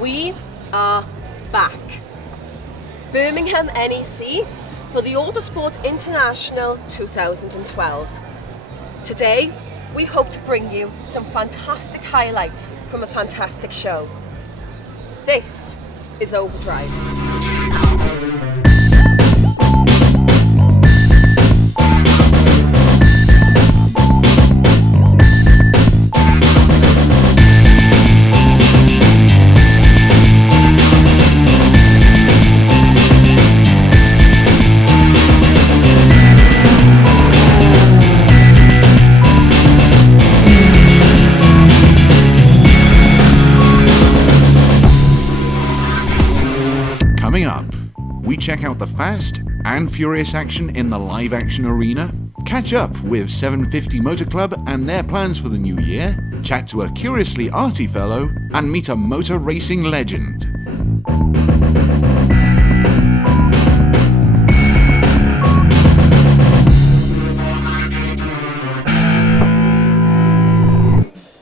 We are back. Birmingham NEC for the Autosport International 2012. Today, we hope to bring you some fantastic highlights from a fantastic show. This is Overdrive. Coming up, we check out the fast and furious action in the live action arena, catch up with 750 Motor Club and their plans for the new year, chat to a curiously arty fellow, and meet a motor racing legend.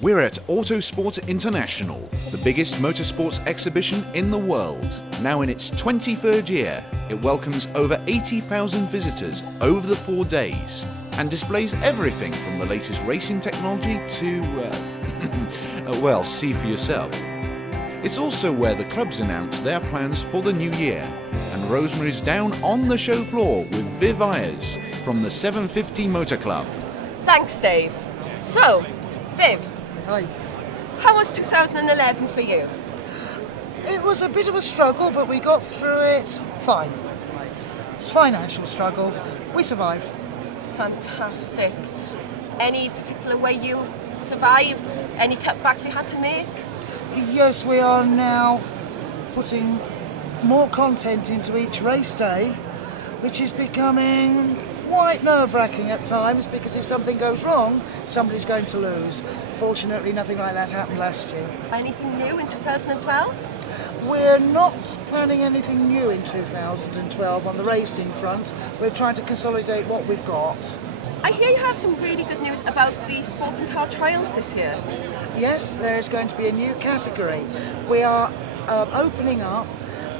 We're at Autosport International, the biggest motorsports exhibition in the world. Now in its 23rd year, it welcomes over 80,000 visitors over the 4 days and displays everything from the latest racing technology to, well, see for yourself. It's also where the clubs announce their plans for the new year, and Rosemary's down on the show floor with Viv Ayers from the 750 Motor Club. Thanks, Dave. So, Viv, Hi. how was 2011 for you? It was a bit of a struggle, but we got through it fine. Financial struggle. We survived. Fantastic. Any particular way you survived? Any cutbacks you had to make? Yes, we are now putting more content into each race day, which is becoming quite nerve-wracking at times, because if something goes wrong, somebody's going to lose. Fortunately, nothing like that happened last year. Anything new in 2012? We're not planning anything new in 2012 on the racing front. We're trying to consolidate what we've got. I hear you have some really good news about the sporting car trials this year. Yes, there is going to be a new category. We are opening up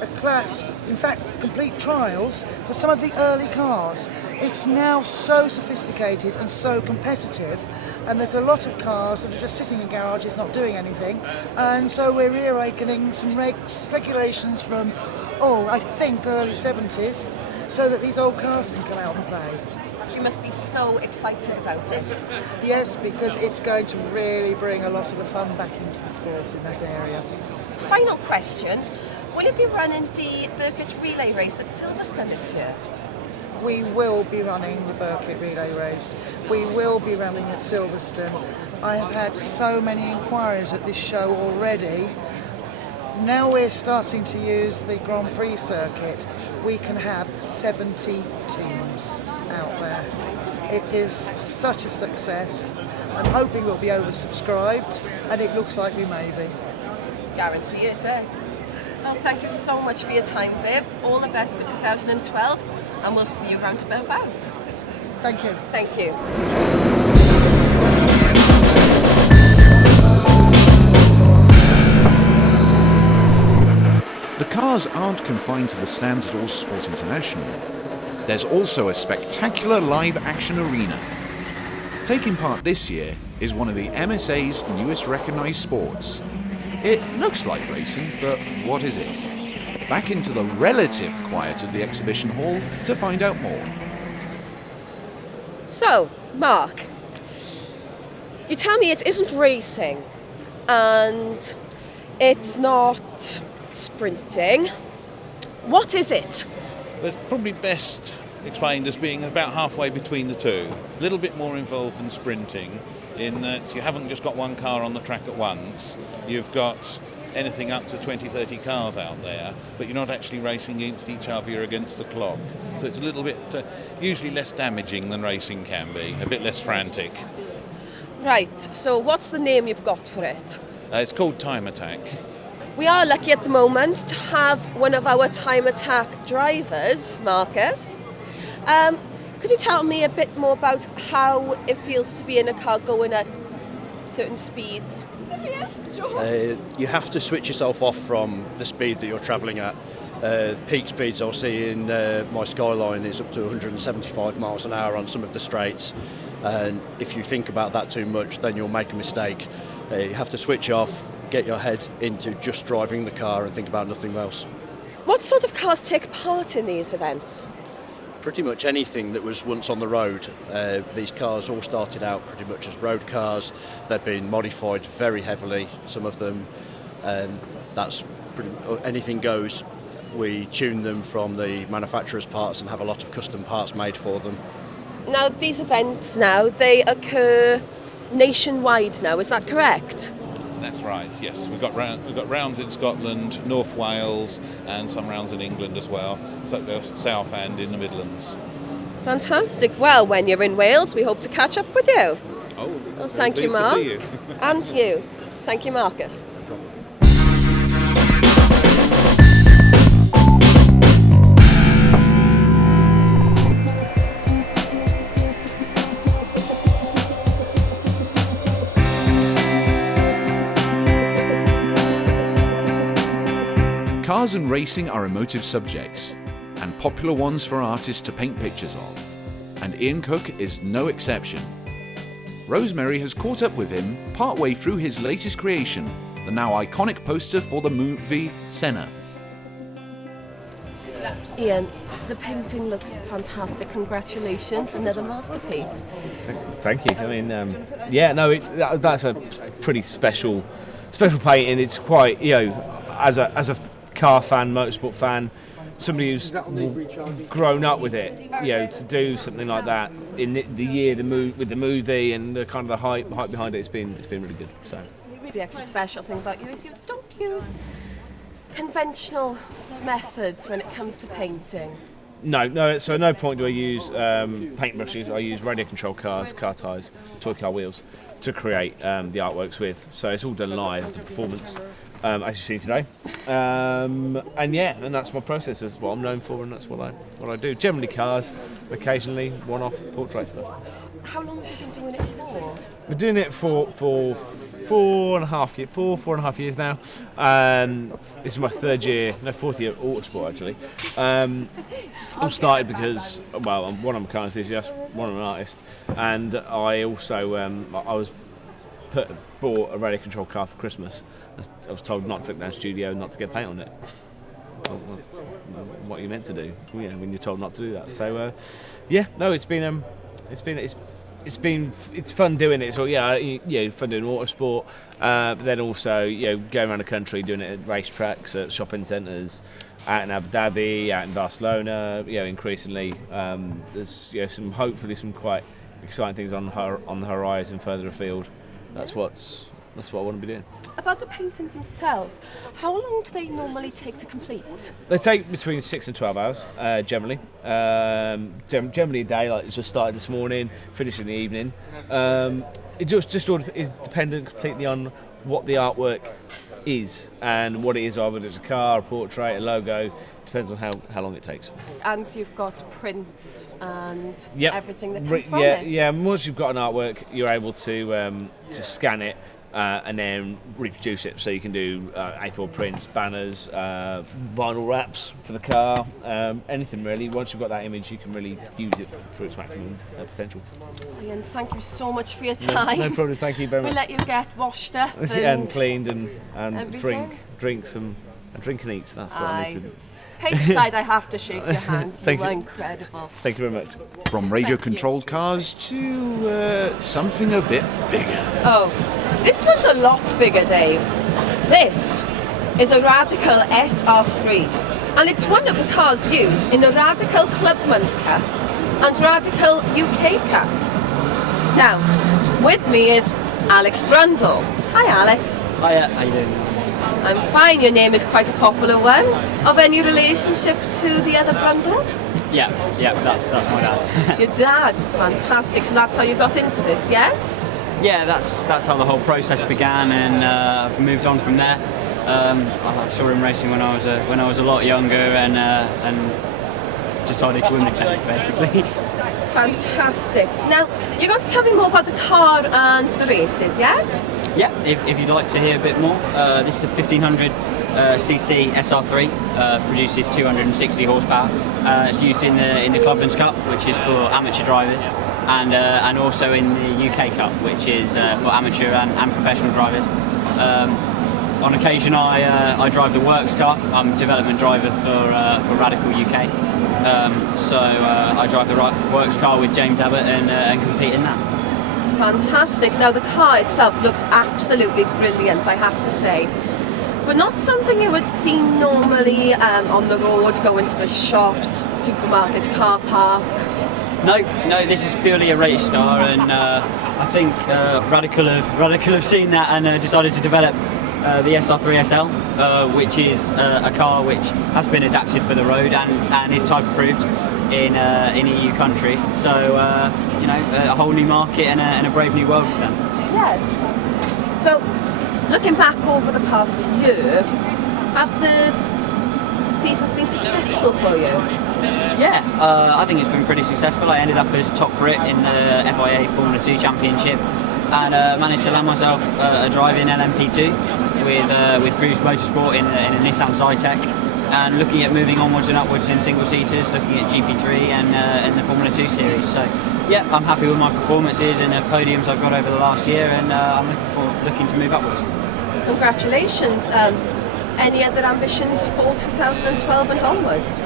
a class, in fact, complete trials for some of the early cars. It's now so sophisticated and so competitive, and there's a lot of cars that are just sitting in garages not doing anything, and so we're reawakening some regulations from, I think early 70s, so that these old cars can come out and play. You must be so excited about it. Yes, because it's going to really bring a lot of the fun back into the sport in that area. Final question. Will you be running the Burkitt Relay Race at Silverstone this year? We will be running the Burkitt Relay Race. We will be running at Silverstone. I have had so many inquiries at this show already. Now we're starting to use the Grand Prix circuit. We can have 70 teams out there. It is such a success. I'm hoping we'll be oversubscribed, and it looks like we may be. Guarantee it, eh? Well, thank you so much for your time, Viv. All the best for 2012, and we'll see you round about. Thank you. Thank you. The cars aren't confined to the stands at Autosport International. There's also a spectacular live action arena. Taking part this year is one of the MSA's newest recognised sports. It looks like racing, but what is it? Back into the relative quiet of the exhibition hall to find out more. So, Mark, you tell me it isn't racing, and it's not sprinting. What is it? It's probably best explained as being about halfway between the two. A little bit more involved than sprinting, in that you haven't just got one car on the track at once. You've got anything up to 20, 30 cars out there, but you're not actually racing against each other, you're against the clock. So it's a little bit, usually less damaging than racing can be, a bit less frantic. Right, so what's the name you've got for it? It's called Time Attack. We are lucky at the moment to have one of our Time Attack drivers, Marcus. Could you tell me a bit more about how it feels to be in a car going at certain speeds? You have to switch yourself off from the speed that you're travelling at. Peak speeds I'll see in my Skyline is up to 175 miles an hour on some of the straights, and if you think about that too much then you'll make a mistake. You have to switch off, get your head into just driving the car and think about nothing else. What sort of cars take part in these events? Pretty much anything that was once on the road. These cars all started out pretty much as road cars. They've been modified very heavily, some of them, and that's pretty anything goes. We tune them from the manufacturer's parts and have a lot of custom parts made for them. Now, these events now, they occur nationwide now, is that correct? That's right, yes. We've got rounds in Scotland, North Wales, and some rounds in England as well, south and in the Midlands. Fantastic. Well, when you're in Wales, we hope to catch up with you. Oh, well, thank you, pleased Mark. to see you. And you. Thank you, Marcus. Cars and racing are emotive subjects, and popular ones for artists to paint pictures of. And Ian Cook is no exception. Rosemary has caught up with him partway through his latest creation, the now iconic poster for the movie Senna. Ian, the painting looks fantastic. Congratulations, another masterpiece. Thank you. I mean, that's a pretty special painting. It's quite, as a car fan, motorsport fan, somebody who's grown up with it, to do something like that in the year with the movie and the kind of the hype behind it, it's been really good. So The extra special thing about you is you don't use conventional methods when it comes to painting. No. So at no point do I use paintbrushes. I use radio control cars, car tyres, toy car wheels to create the artworks with. So it's all done live as a performance. As you've seen today, and that's my process. That's what I'm known for, and that's what I do. Generally cars, occasionally one-off portrait stuff. How long have you been doing it for? We're doing it for 4.5 years now. This is my fourth year at Autosport actually. All started because, I'm a car enthusiast, I'm an artist, and I also bought a radio control car for Christmas. I was told not to take down studio, not to get paint on it. Well, what are you meant to do? When you're told not to do that. So, it's fun doing it. So fun doing autosport. But then also, going around the country doing it at racetracks, at shopping centres, out in Abu Dhabi, out in Barcelona. Increasingly, there's hopefully some quite exciting things on the horizon further afield. That's what I want to be doing. About the paintings themselves, how long do they normally take to complete? They take between 6 and 12 hours, generally. Generally a day, like it's just started this morning, finished in the evening. It just all is dependent completely on what the artwork is and what it is, whether it's a car, a portrait, a logo. Depends on how long it takes. And you've got prints and everything that comes from it. Yeah. Once you've got an artwork, you're able to scan it and then reproduce it. So you can do A4 prints, banners, vinyl wraps for the car, anything really. Once you've got that image, you can really use it for its maximum potential. Ian, thank you so much for your time. No problem. Thank you very much. We'll let you get washed up and cleaned and drink and eat. That's what I need to do. Paint aside, I have to shake your hand. Thank you were you. incredible. Thank you very much. From radio-controlled cars to something a bit bigger. Oh, this one's a lot bigger, Dave. This is a Radical SR3, and it's one of the cars used in the Radical Clubman's Cup and Radical UK Cup. Now, with me is Alex Brundle. Hi, Alex. Hiya, how you doing? I'm fine. Your name is quite a popular one. Of any relationship to the other Brundle? Yeah, that's my dad. Your dad, fantastic. So that's how you got into this, yes? Yeah, that's how the whole process began, and I've moved on from there. I saw him racing when I was a lot younger, and decided to imitate, basically. Fantastic. Now, you're going to tell me more about the car and the races, yes? Yeah, if you'd like to hear a bit more, this is a 1500 cc SR3, produces 260 horsepower. It's used in the Clubman's Cup, which is for amateur drivers, and also in the UK Cup, which is for amateur and professional drivers. On occasion, I drive the works car. I'm development driver for Radical UK, so I drive the works car with James Abbott and compete in that. Fantastic. Now the car itself looks absolutely brilliant, I have to say. But not something you would see normally on the road, going to the shops, supermarkets, car park. No, this is purely a race car, and I think Radical have seen that and decided to develop the SR3 SL, which is a car which has been adapted for the road and is type approved in EU countries. So a whole new market and a brave new world for them. Yes. So, looking back over the past year, have the seasons been successful for you? Yeah, I think it's been pretty successful. I ended up as top Brit in the FIA Formula 2 Championship and managed to land myself a drive in LMP2 with Grooves Motorsport in a Nissan Zytek, and looking at moving onwards and upwards in single-seaters, looking at GP3 and the Formula 2 series. So yeah, I'm happy with my performances and the podiums I've got over the last year, and I'm looking to move upwards. Congratulations. Any other ambitions for 2012 and onwards?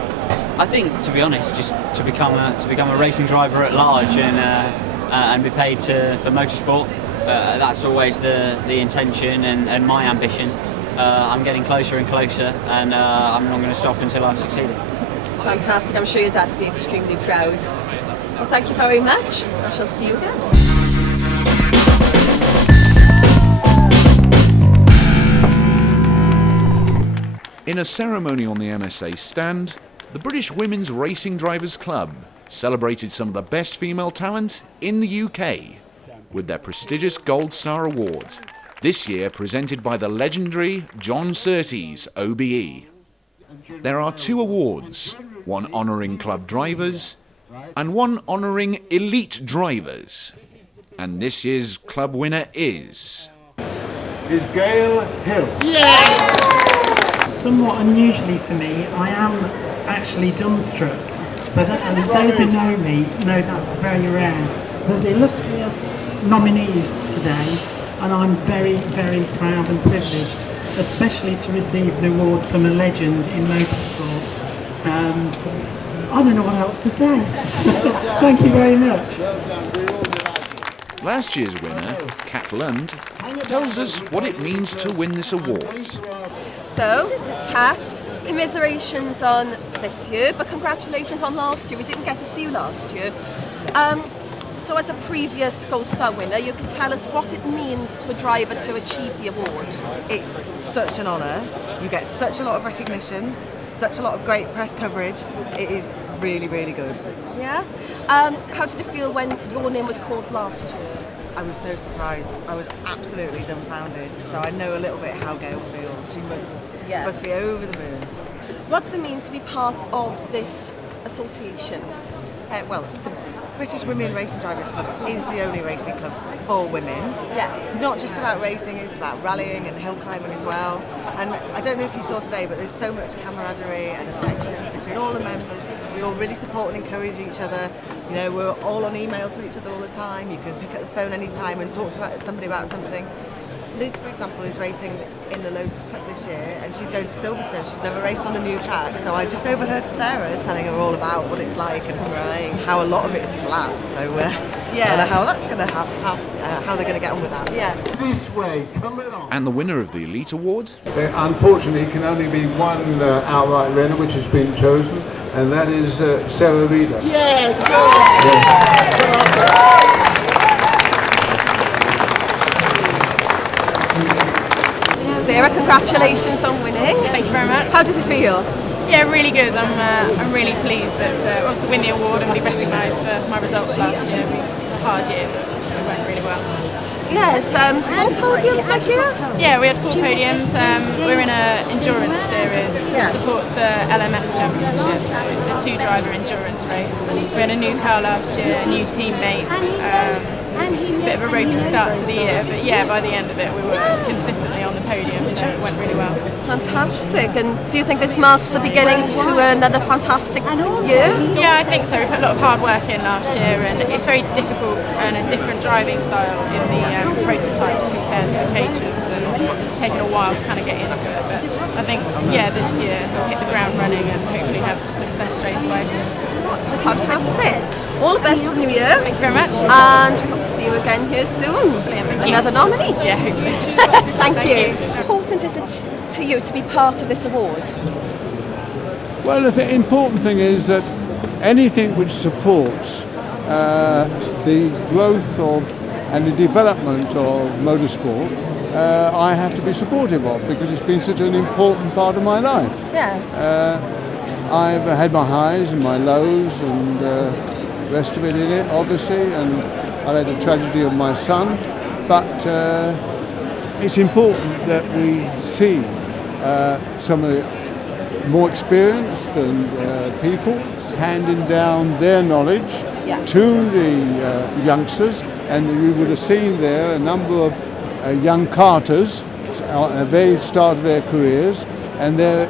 I think, to be honest, just to become a racing driver at large and be paid for motorsport. That's always the intention and my ambition. I'm getting closer and closer, and I'm not going to stop until I've succeeded. Fantastic. I'm sure your dad would be extremely proud. Well, thank you very much. I shall see you again. In a ceremony on the MSA stand, the British Women's Racing Drivers Club celebrated some of the best female talent in the UK with their prestigious Gold Star Award, this year presented by the legendary John Surtees OBE. There are 2 awards, one honouring club drivers and one honouring elite drivers. And this year's club winner is Gail Hill. Somewhat unusually for me, I am actually dumbstruck, but those who know me know that's very rare. There's illustrious nominees today, and I'm very, very proud and privileged, especially to receive an award from a legend in motorsport. I don't know what else to say. Thank you very much. Last year's winner, Kat Lund, tells us what it means to win this award. So, Kat, commiserations on this year, but congratulations on last year. We didn't get to see you last year. So as a previous Gold Star winner, you can tell us what it means to a driver to achieve the award. It's such an honour. You get such a lot of recognition, such a lot of great press coverage. It is really, really good. Yeah? How did it feel when your name was called last year? I was so surprised. I was absolutely dumbfounded. So I know a little bit how Gail feels. She must be over the moon. What does it mean to be part of this association? Well, the British Women Racing Drivers Club is the only racing club for women. Yes. It's not just about racing, it's about rallying and hill climbing as well. And I don't know if you saw today, but there's so much camaraderie and affection between all the members. We all really support and encourage each other. You know, we're all on email to each other all the time. You can pick up the phone anytime and talk to somebody about something. Liz, for example, is racing in the Lotus Cup this year, and she's going to Silverstone. She's never raced on a new track, so I just overheard Sarah telling her all about what it's like and how a lot of it's flat. So I don't know how that's going to happen, how they're going to get on with that. Yeah. This way, coming on. And the winner of the Elite Award? Unfortunately, it can only be one outright winner which has been chosen, and that is Sarah Reader. Yes! Sarah, congratulations on winning. Thank you very much. How does it feel? Yeah, really good. I'm really pleased that to win the award and be recognised for my results last year. It was a hard year, but it went really well. Yes, 4 podiums, I hear? Yeah, we had 4 podiums. We're in an endurance series which supports the LMS Championship. So it's a 2-driver endurance race. We had a new car last year, a new teammate. bit of a ropey start to the year, but yeah, by the end of it we were consistently on the podium, so it went really well. Fantastic. And do you think this marks the beginning to another fantastic year? Yeah, I think so. We put a lot of hard work in last year, and it's very difficult and a different driving style in the prototypes compared to the Caterhams, and it's taken a while to kind of get into it, but I think, yeah, this year we'll hit the ground running and hopefully have success straight away. Fantastic. All the best for the new year. Thank you very much. And we hope to see you again here soon. Another nominee. Yeah, hopefully. Thank you. How important is it to you to be part of this award? Well, the important thing is that anything which supports the growth of and the development of motorsport, I have to be supportive of, because it's been such an important part of my life. Yes. I've had my highs and my lows and the rest of it in it, obviously, and I've had the tragedy of my son, but it's important that we see some of the more experienced and people handing down their knowledge to the youngsters, and we would have seen there a number of young karters at the very start of their careers, and they're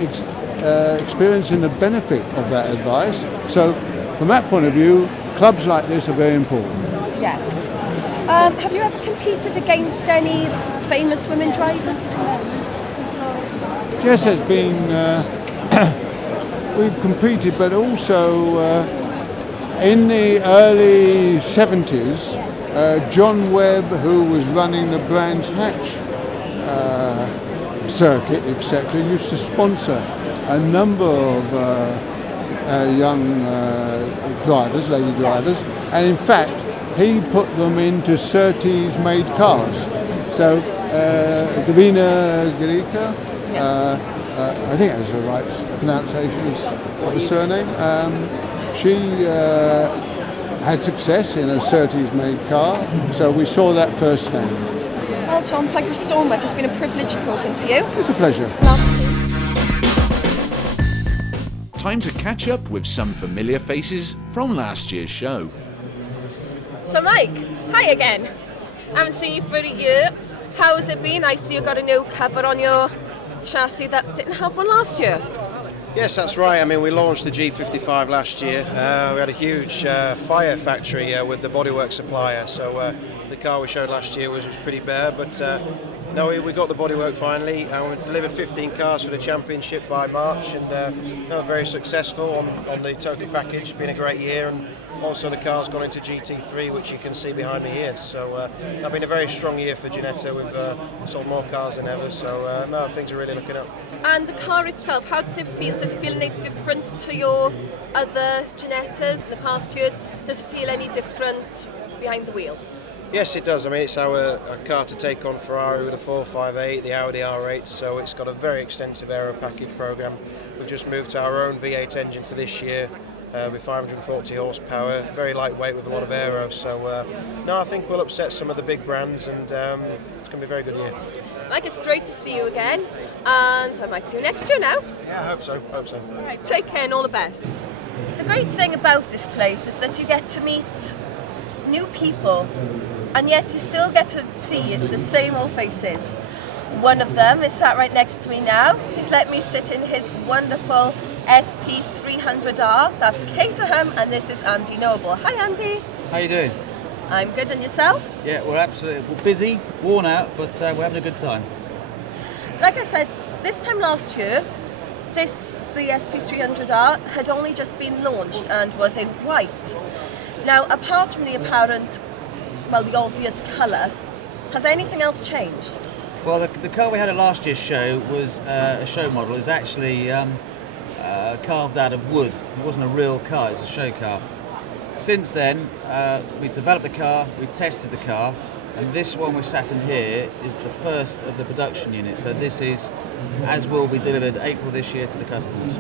experiencing the benefit of that advice. So from that point of view, clubs like this are very important. Yes. Have you ever competed against any famous women drivers at all? Yes, there's been, we've competed, but also in the early 70s, John Webb, who was running the Brands Hatch circuit, etc., used to sponsor a number of young drivers, lady drivers, and in fact he put them into Surtees-made cars. So Davina Girica, I think that's the right pronunciation of the surname, she had success in a Surtees-made car, so we saw that firsthand. Well, John, thank you so much. It's been a privilege talking to you. It's a pleasure. Time to catch up with some familiar faces from last year's show. So Mike, hi again. I haven't seen you for a year. How's it been? I see you got a new cover on your chassis that didn't have one last year. Yes, that's right. I mean, we launched the G55 last year. We had a huge fire factory with the bodywork supplier, so the car we showed last year was pretty bare, but no, we got the bodywork finally, and we delivered 15 cars for the championship by March, and very successful on the total package. It's been a great year, and also the car's gone into GT3, which you can see behind me here. So it's been a very strong year for Ginetta. We've sold more cars than ever, so no, things are really looking up. And the car itself, how does it feel? Does it feel any different to your other Ginettas in the past years? Does it feel any different behind the wheel? Yes, it does. I mean, it's our car to take on Ferrari with the 458, the Audi R8, so it's got a very extensive aero package programme. We've just moved to our own V8 engine for this year with 540 horsepower, very lightweight with a lot of aero. So, no, I think we'll upset some of the big brands, and it's going to be a very good year. Mike, it's great to see you again, and I might see you next year now. Yeah, I hope so. All right, take care and all the best. The great thing about this place is that you get to meet new people, and yet you still get to see the same old faces. One of them is sat right next to me now. He's let me sit in his wonderful SP300R. That's Caterham, and this is Andy Noble. Hi, Andy. How you doing? I'm good, and yourself? Yeah, we're busy, worn out, but we're having a good time. Like I said, this time last year, the SP300R had only just been launched and was in white. Now, apart from the apparent, the obvious colour, has anything else changed? Well, the car we had at last year's show was a show model. It was actually carved out of wood. It wasn't a real car, it's a show car. Since then, we've developed the car, we've tested the car, and this one we're sat in here is the first of the production unit. So this is, as will be delivered April this year to the customers.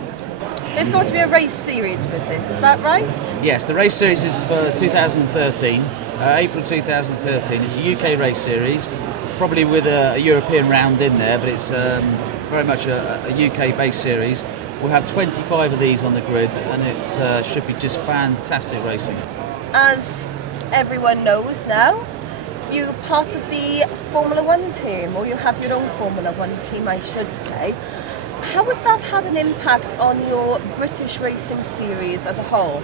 There's going to be a race series with this, is that right? Yes, the race series is for 2013, April 2013. It's a UK race series, probably with a European round in there, but it's very much a UK-based series. We'll have 25 of these on the grid, and it should be just fantastic racing. As everyone knows now, you're part of the Formula One team, or you have your own Formula One team, I should say. How has that had an impact on your British racing series as a whole?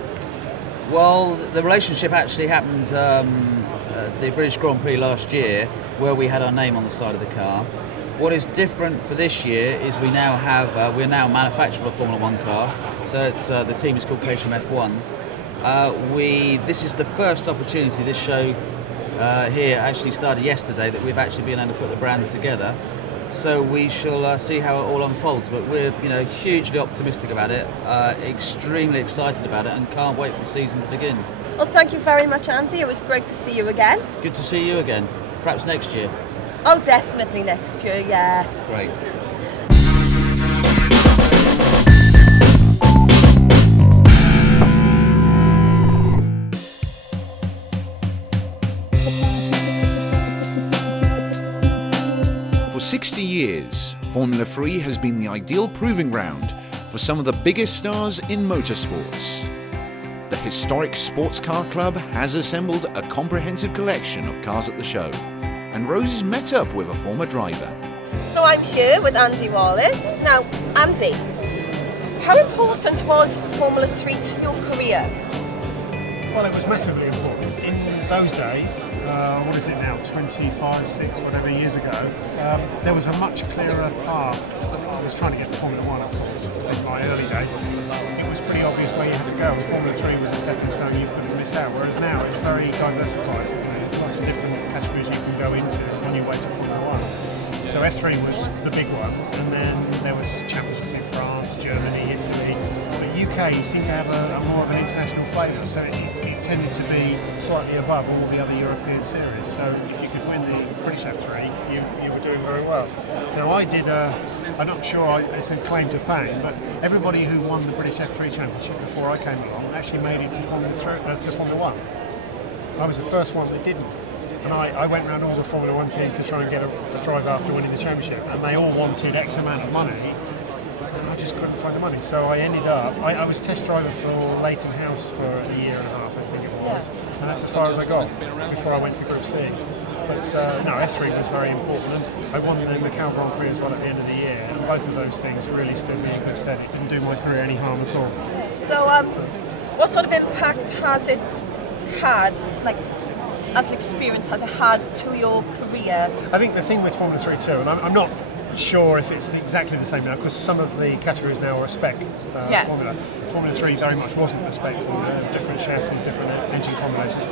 Well, the relationship actually happened at the British Grand Prix last year, where we had our name on the side of the car. What is different for this year is we now have we're now manufacturing a Formula One car. So it's the team is called Caterham F1. This is the first opportunity. This show here actually started yesterday that we've actually been able to put the brands together. So we shall see how it all unfolds. But we're hugely optimistic about it, extremely excited about it, and can't wait for the season to begin. Well, thank you very much, Andy. It was great to see you again. Good to see you again. Perhaps next year. Oh, definitely next year, yeah. Great. For 60 years, Formula 3 has been the ideal proving ground for some of the biggest stars in motorsports. The historic Sports Car Club has assembled a comprehensive collection of cars at the show, and Rose has met up with a former driver. So I'm here with Andy Wallace. Now, Andy, how important was Formula 3 to your career? Well, it was massively important. In those days, what is it now, 25, 6, whatever years ago, there was a much clearer path. I was trying to get to Formula 1, of course, in my early days. It was pretty obvious where you had to go, and Formula 3 was a stepping stone you couldn't miss out, whereas now it's very diversified, isn't it? There's lots of different categories you can go into on your way to Formula 1. So F3 was the big one, and then there was championships in France, Germany, Italy. The UK seemed to have a more of an international flavour, so it tended to be slightly above all the other European series. So if you could win the British F3, you were doing very well. Now I'm not sure it's a claim to fame, but everybody who won the British F3 Championship before I came along actually made it to Formula 1. I was the first one that didn't. And I went around all the Formula 1 teams to try and get a drive after winning the championship, and they all wanted X amount of money, and I just couldn't find the money. So I ended up, I was test driver for Leighton House for a year and a half, I think it was, and that's as far as I got before I went to Group C. But no, F3 was very important, and I won the Macau Grand Prix as well at the end of the year, and both of those things really stood me in good stead. It didn't do my career any harm at all. So what sort of impact has it had, as an experience, has it had to your career? I think the thing with Formula 3 too, and I'm not sure if it's exactly the same now, because some of the categories now are a spec formula. Formula 3 very much wasn't a spec formula, different chassis, different engine combinations.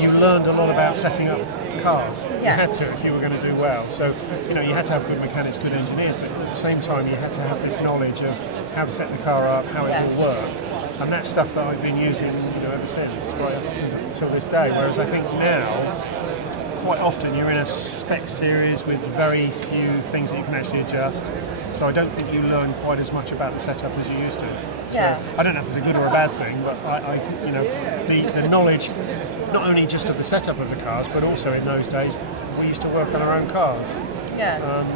You learned a lot about setting up cars. You had to if you were going to do well. So, you had to have good mechanics, good engineers, but at the same time you had to have this knowledge of how to set the car up, how it all worked. And that's stuff that I've been using, ever since, right up until this day. Whereas I think now, quite often you're in a spec series with very few things that you can actually adjust. So I don't think you learn quite as much about the setup as you used to. So I don't know if it's a good or a bad thing, but the knowledge, not only just of the setup of the cars, but also in those days we used to work on our own cars. Yes.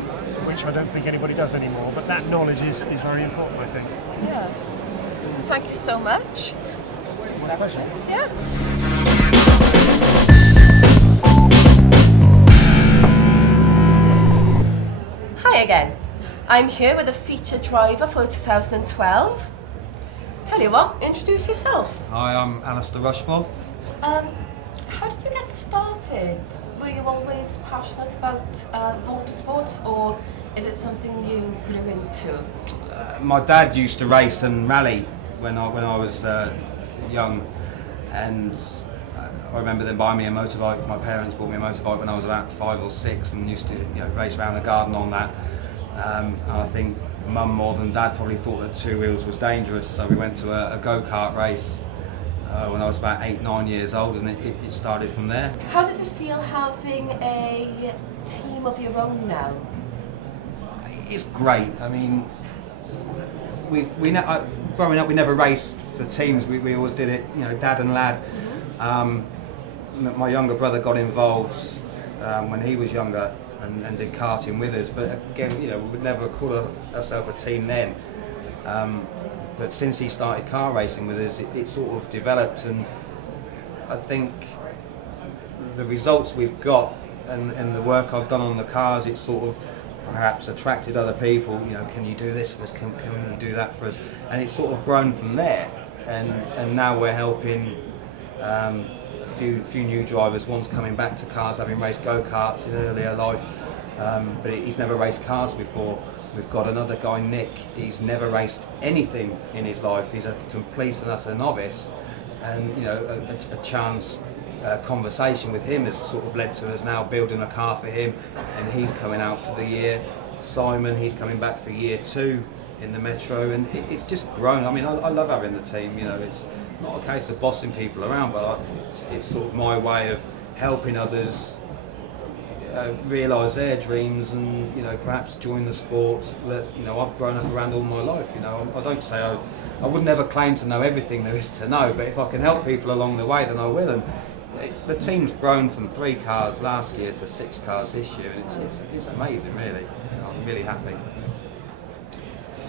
Which I don't think anybody does anymore. But that knowledge is very important, I think. Yes. Thank you so much. That's it. Yeah. Hi again. I'm here with a featured driver for 2012. Tell you what, introduce yourself. Hi, I'm Alistair Rushforth. How did you get started? Were you always passionate about motorsports, or is it something you grew into? My dad used to race and rally when I was young, and I remember them buying me a motorbike. My parents bought me a motorbike when I was about 5 or 6, and used to race around the garden on that. And I think Mum more than Dad probably thought that 2 wheels was dangerous, so we went to a go-kart race when I was about 8, 9 years old, and it started from there. How does it feel having a team of your own now? It's great. I mean, growing up we never raced for teams. We always did it, dad and lad. My younger brother got involved when he was younger and did karting with us, but again, we would never call ourselves a team then. But since he started car racing with us, it sort of developed, and I think the results we've got and the work I've done on the cars, it's sort of perhaps attracted other people. You know, can you do this for us? Can you do that for us? And it's sort of grown from there. And now we're helping a few new drivers. One's coming back to cars, having raced go-karts in earlier life, but he's never raced cars before. We've got another guy, Nick. He's never raced anything in his life. He's a complete and utter novice, and you know, a chance conversation with him has sort of led to us now building a car for him, and he's coming out for the year. Simon, he's coming back for year 2 in the Metro, and it's just grown. I mean, I love having the team. You know, it's not a case of bossing people around, but it's sort of my way of helping others realise their dreams, and you know, perhaps join the sport that, you know, I've grown up around all my life. You know, I don't say I would never claim to know everything there is to know, but if I can help people along the way, then I will. And the team's grown from 3 cars last year to 6 cars this year, and it's amazing, really. You know, I'm really happy.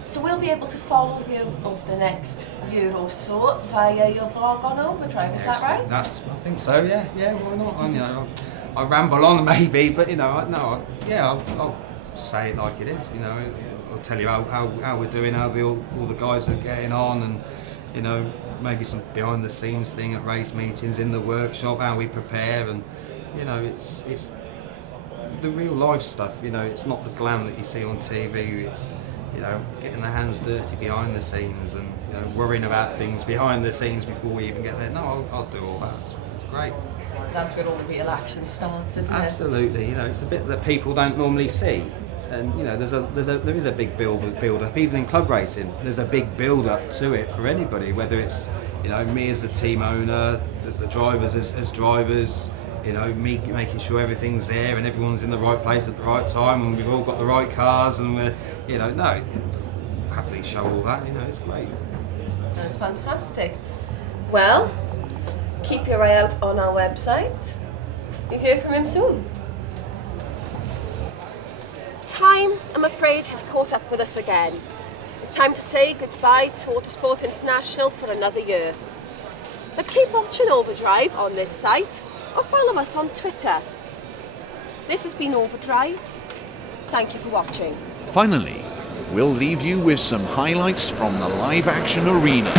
So we'll be able to follow you over the next year or so via your blog on Overdrive, is that right? I think so. Yeah. Why not? You know, I ramble on maybe, but you know, I'll say it like it is. You know, I'll tell you how we're doing, how all the guys are getting on, and you know, maybe some behind the scenes thing at race meetings, in the workshop, how we prepare, and you know, it's the real life stuff. You know, it's not the glam that you see on TV. It's, you know, getting the hands dirty behind the scenes, and you know, worrying about things behind the scenes before we even get there. No, I'll do all that. It's great. That's where all the real action starts, isn't it? Absolutely. You know, it's a bit that people don't normally see, and you know, there is a big build up. Even in club racing, there's a big build up to it for anybody. Whether it's, you know, me as the team owner, the drivers as drivers. You know, me making sure everything's there and everyone's in the right place at the right time, and we've all got the right cars, and we're, you know, happily show all that. You know, it's great. That's fantastic. Well, keep your eye out on our website. You'll hear from him soon. Time, I'm afraid, has caught up with us again. It's time to say goodbye to Autosport International for another year. But keep watching Overdrive on this site, or follow us on Twitter. This has been Overdrive. Thank you for watching. Finally, we'll leave you with some highlights from the live action arena.